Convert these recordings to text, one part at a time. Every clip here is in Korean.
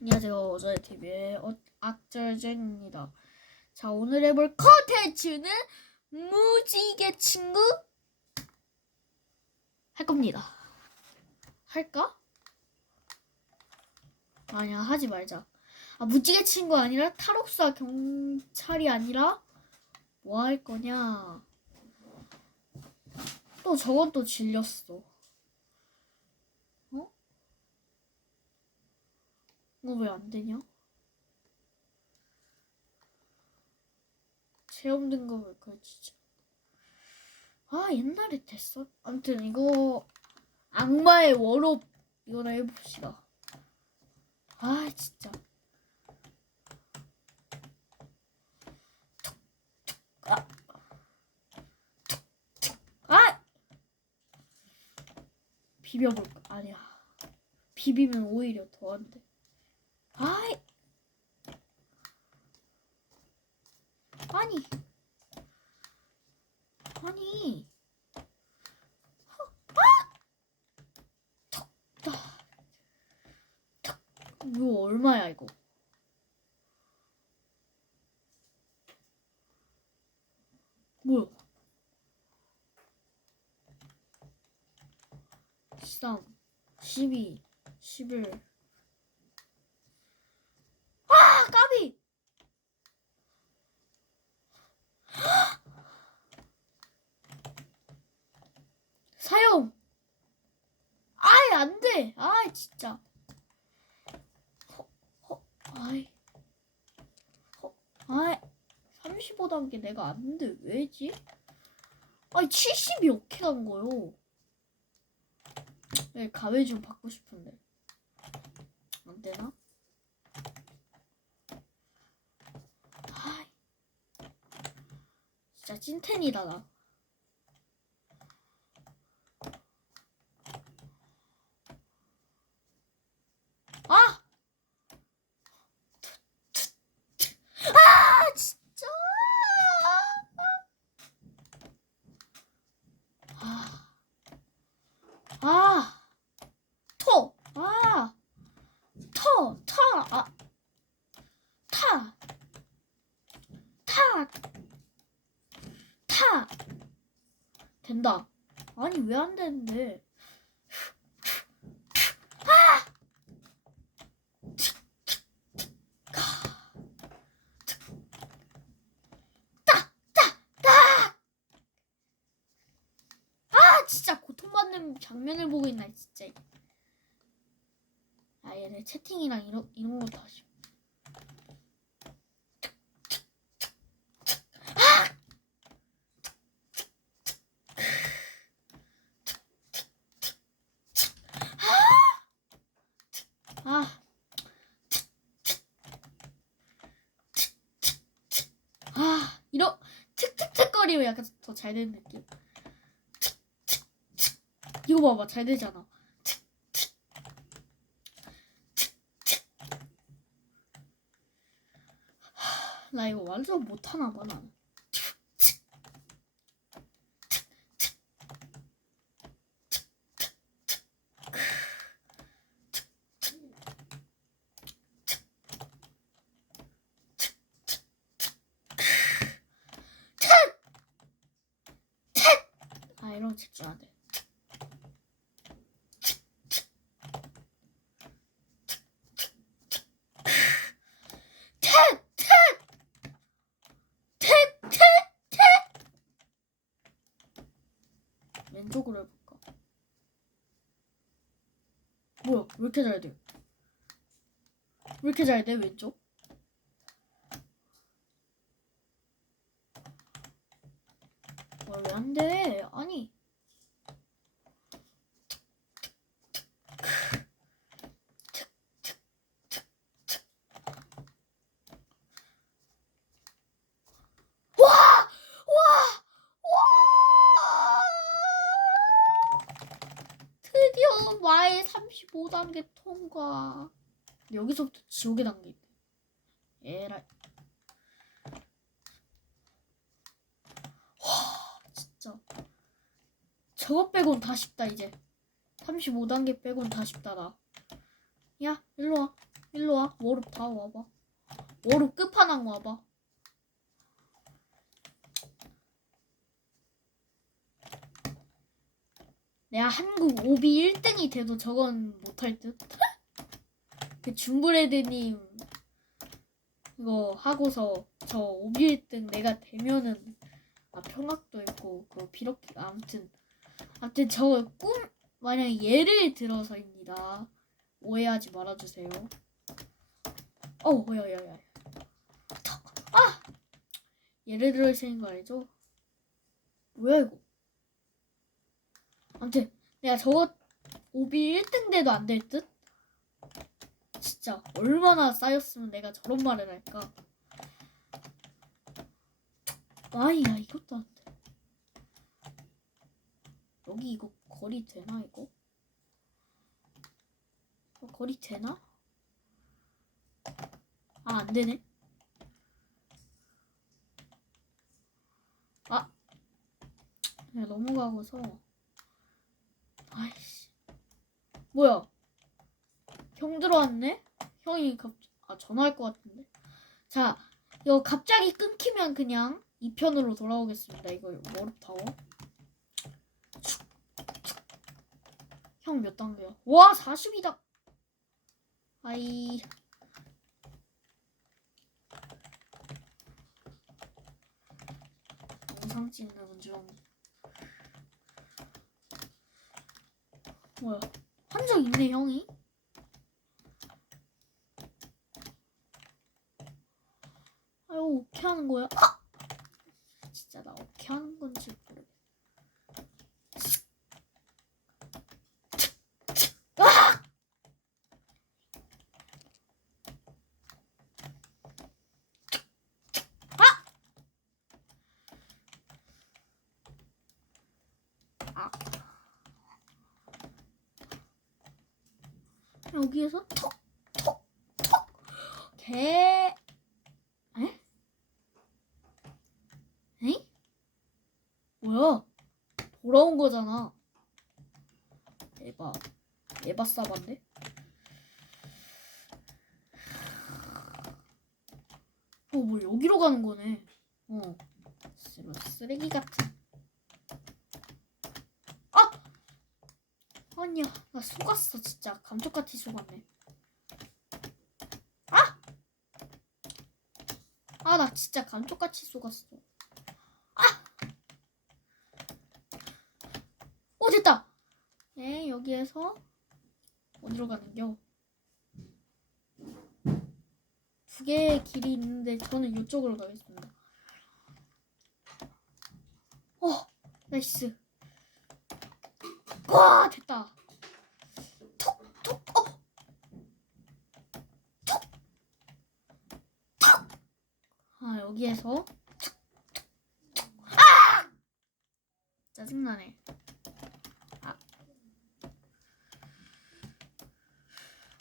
안녕하세요. 어저의 TV의 어, 악절쟁입니다. 자, 오늘 해볼 컨텐츠는 무지개 친구 할 겁니다. 할까? 아니야, 하지 말자. 아, 무지개 친구 아니라 탈옥사 경찰이 아니라 뭐 할 거냐? 또 저건 또 질렸어. 어? 이거 왜 안 되냐? 체험 등급을 걸치자. 아 옛날에 됐어. 아무튼 이거 악마의 워롭 이거나 해봅시다. 아 진짜. 아. 아! 비벼볼까? 아니야. 비비면 오히려 더안 돼. 아이. 아니. 아니. 허, 아! 턱, 아. 턱. 이거 얼마야 이거? 뭐야? 13, 12, 11. 아, 까비! 사용! 아이, 안 돼! 아이, 진짜. 허, 허, 아이. 허, 아이. 35단계 내가 안 돼. 왜지? 아니, 70이 어떻게 간 거요? 네, 가외 좀 받고 싶은데. 안 되나? 아이. 진짜 찐텐이다, 나. 아! 아, 진짜! 아. 아. 토. 아. 토. 타. 아. 타. 타. 타. 된다. 아니, 왜 안 되는데? 아, 진짜 고통받는 장면을 보고 있나, 진짜. 아, 얘네 채팅이랑 이런, 이런 거 다시. 아. 아, 이런 틱틱틱거리면 약간 더 잘 되는 느낌. 이거 봐봐, 잘 되잖아. 하, 나 이거 완전 못하나 봐, 나는. 아, 이런 거 집중 안 돼. 왼쪽으로 해볼까? 뭐야, 왜 이렇게 잘 돼? 왜 이렇게 잘 돼, 왼쪽? 왜안 돼? 아니. 와! 와! 와! 드디어 마의 35단계 통과. 여기서부터 지옥의 단계 있네. 에라이. 진짜 저거 빼곤 다 쉽다 이제 35단계 빼곤 다 쉽다 나 야 일로 와 일로 와. 워룹 다 와봐. 워룹 끝판왕 와봐. 내가 한국 오비 1등이 돼도 저건 못할 듯. 그 줌브레드님 이거 하고서 저 오비 1등 내가 되면은 아 평학도 있고 그 비록 아무튼 아무튼 저 꿈 만약 예를 들어서입니다. 오해하지 말아주세요. 어, 야야 야. 아! 예를 들어서인 거 알죠? 뭐야 이거? 아무튼 내가 저거 오비 1등 돼도 안 될 듯? 진짜 얼마나 쌓였으면 내가 저런 말을 할까? 아이야 이것도 안 돼. 여기 이거 거리 되나 이거? 어, 거리 되나? 아, 안 되네. 아. 내가 넘어가고서. 아이씨. 뭐야? 형 들어왔네? 형이 갑, 아, 전화할 것 같은데. 자, 이거 갑자기 끊기면 그냥 2편으로 돌아오겠습니다. 이거 머리타워. 형몇 단계야? 와, 40이다. 아이. 영상 찍는 중. 뭐야? 한 적 있네 형이? 아유 어떻게 하는 거야? 아! 진짜 나 어떻게 하는 건지 모르겠어. 아! 아. 여기에서 톡, 톡, 톡. 개. 에? 에? 뭐야? 돌아온 거잖아. 에바. 에바 싸반데? 어, 뭐 여기로 가는 거네. 어. 쓰- 쓰레기 같은. 아니야, 나 속았어 진짜 감쪽같이 속았네. 아! 아, 나 진짜 감쪽같이 속았어. 아! 오 됐다. 네, 여기에서 어디로 가는겨? 두 개의 길이 있는데 저는 이쪽으로 가겠습니다. 어, 나이스. 와 됐다. 톡톡 어. 톡톡. 아 여기에서 아 짜증나네. 아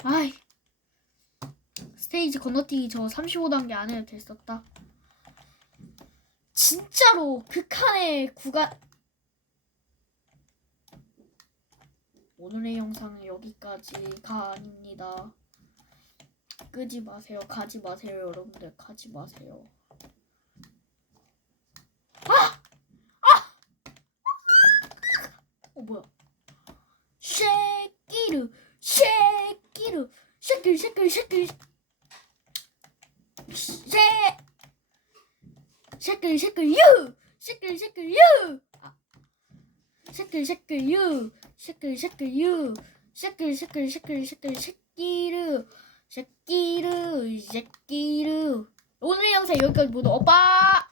아이 스테이지 건너뛰기 저 35단계 안 해도 됐었다. 진짜로 극한의 구간 오늘의 영상은 여기까지가 아닙니다. 끄지 마세요. 가지 마세요. 여러분들 가지 마세요. 아! 아! 어 뭐야? 쉐끼르 쉐끼르 쉐끼르 쉐끼르 쉐끼르 쉐 쉐끼르 쉐끼르 유 쉐끼르 쉐끼르 유 아. 쉐끼르 쉐끼르 유 쉐끌 쉐끌 유 쉐끌 쉐끌 쉐끌 쉐끼르 쉐끼르 쉐끼르 오늘 영상 여기까지 모두 오빠